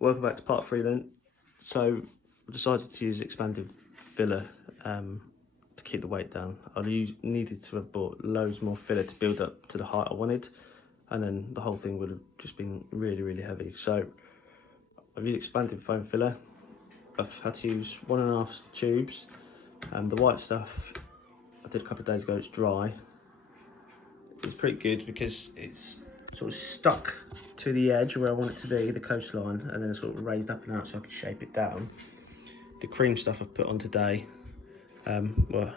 welcome back to part 3 then. So I decided to use expanded filler to keep the weight down. Needed to have bought loads more filler to build up to the height I wanted, and then the whole thing would have just been really heavy. So I've used expanded foam filler. I've had to use 1.5 tubes. The white stuff I did a couple of days ago, it's dry. It's pretty good because it's sort of stuck to the edge where I want it to be, the coastline, and then sort of raised up and out so I can shape it down. The cream stuff I've put on today, well,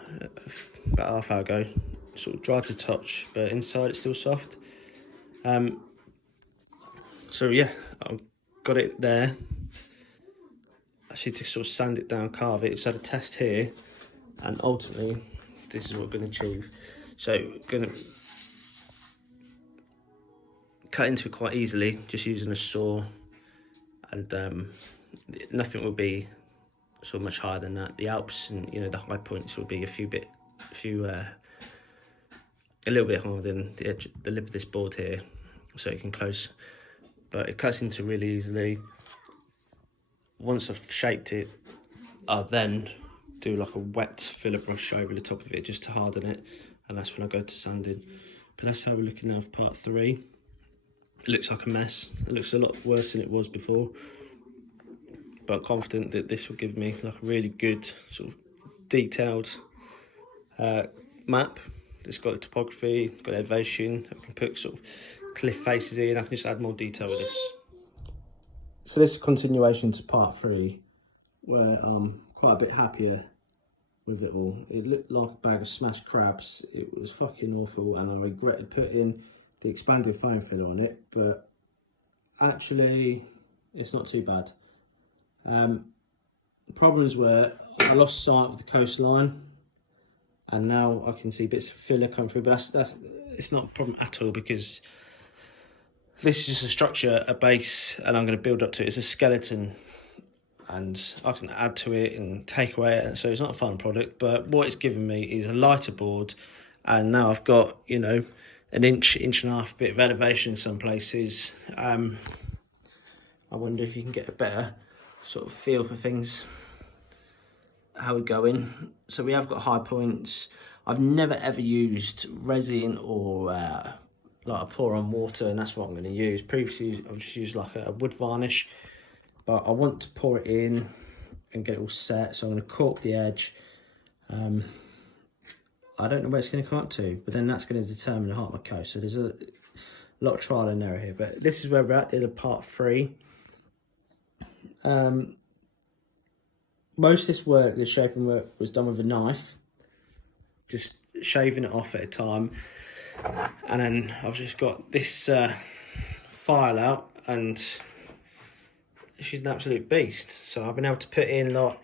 about half hour ago, sort of dry to touch, but inside it's still soft. So yeah, I've got it there. I should just sort of sand it down, carve it. Just had a test here, and ultimately this is what we're going to achieve. So going to cut into it quite easily, just using a saw, and nothing will be sort of much higher than that. The Alps and the high points will be a little bit higher than the lip of this board here, so you can close. But it cuts into really easily. Once I've shaped it, I'll then do like a wet filler brush over the top of it just to harden it, and that's when I go to sanding. But that's how we're looking now for part 3. It looks like a mess. It looks a lot worse than it was before, but I'm confident that this will give me like a really good sort of detailed map. It's got the topography, got elevation. I can put sort of cliff faces in. I can just add more detail with this. So this is a continuation to part 3, where I'm quite a bit happier with it all. It looked like a bag of smashed crabs. It was fucking awful, and I regretted putting the expanded foam filler on it, but actually it's not too bad. The problems were I lost sight of the coastline, and now I can see bits of filler come through, but it's not a problem at all, because this is just a structure, a base, and I'm going to build up to it. It's a skeleton, and I can add to it and take away it, so it's not a fun product. But what it's given me is a lighter board, and now I've got an inch and a half bit of elevation in some places. I wonder if you can get a better sort of feel for things, how we're going. So we have got high points. I've never ever used resin or like a pour on water, and that's what I'm going to use. Previously I've just used like a wood varnish, but I want to pour it in and get it all set, so I'm going to cork the edge. I don't know where it's going to come up to, but then that's going to determine the height of my coast. So there's a lot of trial and error here, but this is where we're at in part 3. Most of this work, the shaping work, was done with a knife, just shaving it off at a time. And then I've just got this file out, and she's an absolute beast. So I've been able to put in like,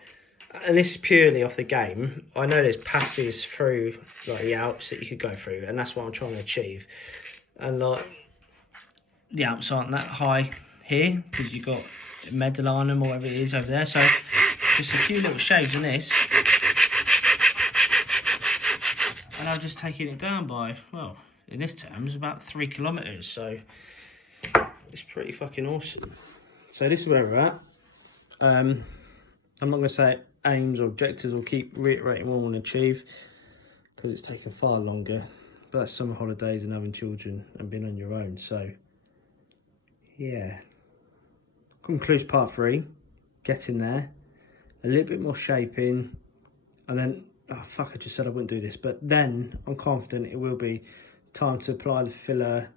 and this is purely off the game. I know there's passes through like the Alps that you could go through, and that's what I'm trying to achieve. And like the Alps aren't that high here because you've got Mediterranean or whatever it is over there. So just a few little shades on this, and I'm just taking it down by, well, in this terms, about 3 kilometers. So it's pretty fucking awesome. So this is where we're at. I'm not going to say aims or objectives. We'll keep reiterating what we want to achieve, because it's taken far longer. But that's summer holidays and having children and being on your own. So yeah, concludes part 3. Getting there, a little bit more shaping, and then, oh fuck, I just said I wouldn't do this, but then I'm confident it will be time to apply the filler,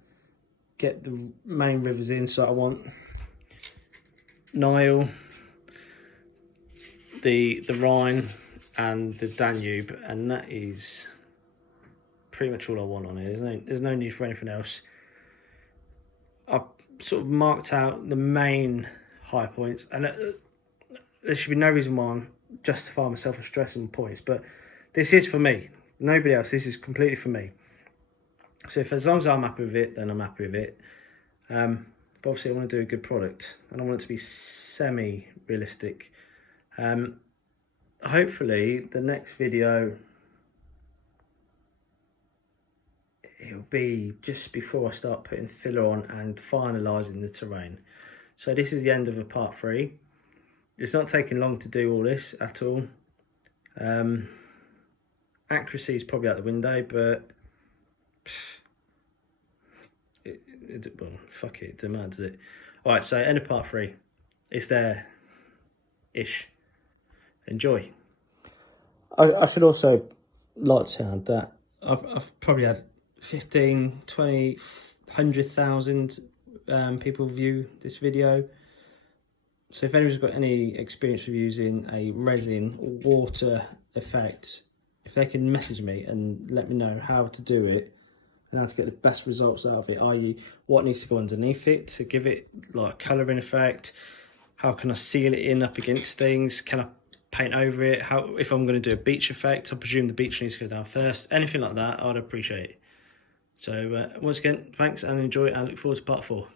get the main rivers in. So I want Nile, the Rhine and the Danube, and that is pretty much all I want on it. There's no need for anything else. I've sort of marked out the main high points, and there should be no reason why I'm justifying myself and stressing points, but this is for me, nobody else. This is completely for me. So if, as long as I'm happy with it, then I'm happy with it. But obviously I want to do a good product, and I want it to be semi-realistic. Hopefully the next video, it'll be just before I start putting filler on and finalising the terrain. So this is the end of a part 3. It's not taking long to do all this at all. Accuracy is probably out the window, but well, fuck it, it demands it. Alright, so end of part 3. It's there-ish. Enjoy. I should also like to add that I've probably had 15, 20, 100,000 people view this video. So if anyone's got any experience with using a resin or water effect, if they can message me and let me know how to do it and how to get the best results out of it, i.e. what needs to go underneath it to give it like colouring effect, how can I seal it in up against things, can I paint over it, how, if I'm going to do a beach effect, I presume the beach needs to go down first, anything like that, I'd appreciate it. So once again, thanks and enjoy, and look forward to part 4.